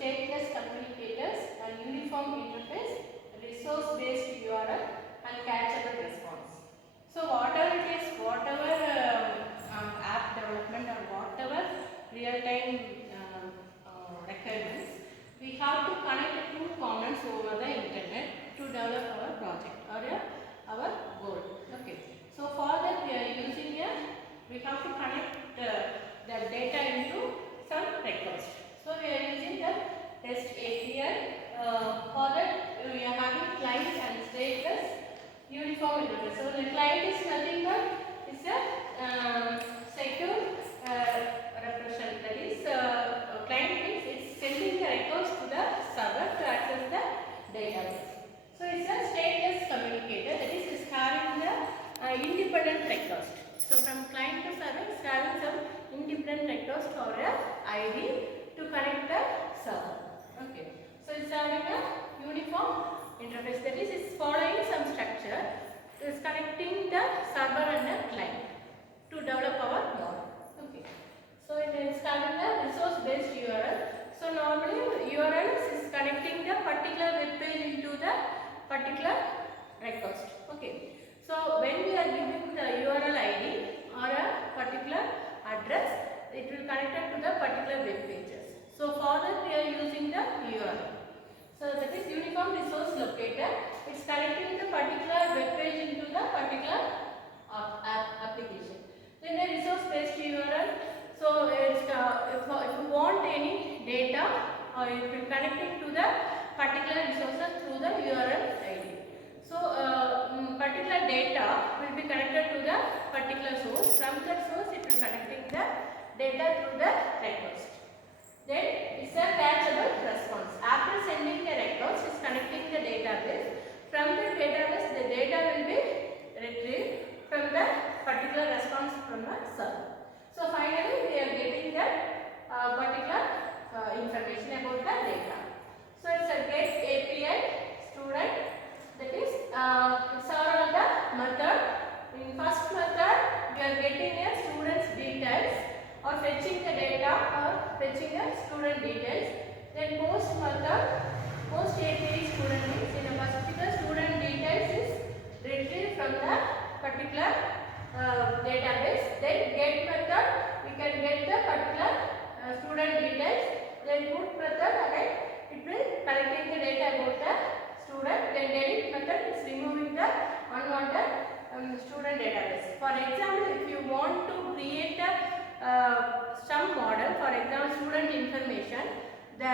stateless communicators and uniform interface, resource-based URL and catchable response. So whatever it is, whatever app development or whatever real-time requirements, we have to connect two components over the internet to develop our project or our goal. Okay. So for that we are using we have to connect the data into some request. So we are using the REST API. For that we are having client and stateless uniform interface. So the client is nothing but it's a secure representation. That is client means it's sending the records to the server to access the database. So it's a stateless communicator, that is it's having the independent request. So from client to server it's having some independent request or a ID to connect the server. Okay. So it's having a uniform interface, that is it's following some structure. It's connecting the server and the client to develop our model. Okay. So it is having a resource based URL. So normally URL is connecting the particular web page into the particular request. Okay. So when we are giving the URL ID or a particular address, it will connect it to the particular web pages. So for that we are using the URL. So that is uniform resource locator. It's connecting the particular web page into the particular application. Then the resource based URL. So it's if you want any data, or it will connect it to the particular resources through the URL ID. So particular data will be connected to the particular source. From that source it will connecting the data through the request. Then it's a catchable response. After sending the request, it's connecting the database. From the database, the data will be retrieved from the particular response from the server. So finally we are getting the particular information about the data. So it's a get API student, that is several the method. In first method we are getting a student's details or fetching the data or fetching the student details. Then post method, post API student means in a particular student details is retrieved from the particular database. Then get method, we can get the particular student details. Then put method, again it will collecting the data about the student. Then delete method is removing the unwanted student database. For example, if you want to create a some model, for example student information, the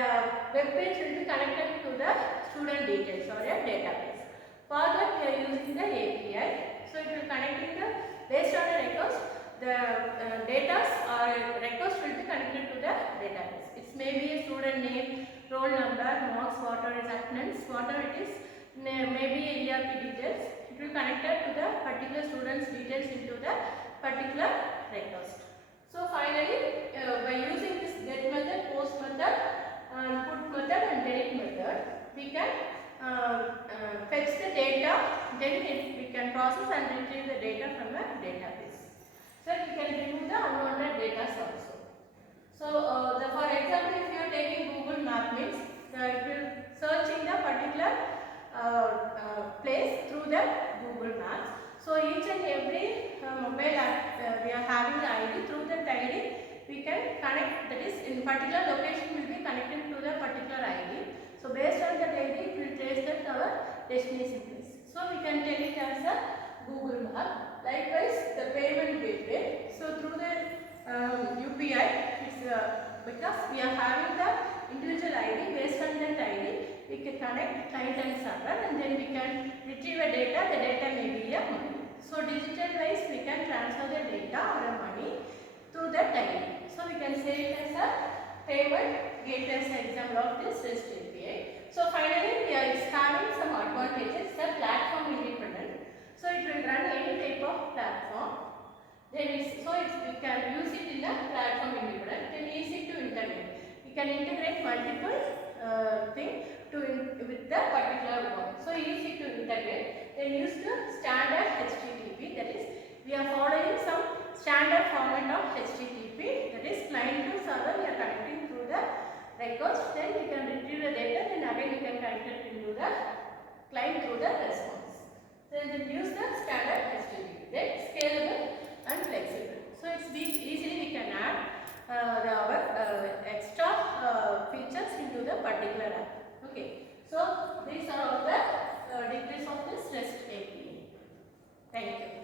web page will be connected to the student details or a database. For that we are using the API. So it will connecting the based on the request, the data or request will be connected to the database. It may be a student name, roll number, marks, whatever is attendance, whatever it is, maybe a ERP details. It will connected to the particular student's details into the particular request. So finally by using this get method, post method, put method and delete method, we can fetch the data, then we can process and retrieve the data from a database. So we can remove the unwanted data also. So for example, if you are taking Google Map means it will searching the particular place through the Google Maps. So each and every mobile app we are having the ID. Through that ID we can connect, that is in particular location will be connected to the particular ID. So based on that ID it will trace that our destination place. So we can take it as a Google Map. Likewise the payment gateway. So through the UPI, it's because we are having the individual ID, based on that ID we can connect client and server and then we can retrieve a data. The data may be a money. So digital wise we can transfer the data or a money through that ID. So we can say it as a payment gateway as an example of this REST API. So finally we are having some advantages. The platform independent. So it will run any type of platform. Then we can use it in a platform independent. Then easy to integrate. We can integrate multiple thing with the particular one. So easy to integrate. Then use the standard HTTP. That is we are following some standard format of HTTP. That is client to server we are connecting through the records, then we can retrieve the data, then again we can connect it into the client through the response. Then it use the standard HTTP, then scalable and flexible. So it's easily we can add our extra features into the particular app. Okay. So these are all the degrees of this REST API. Thank you.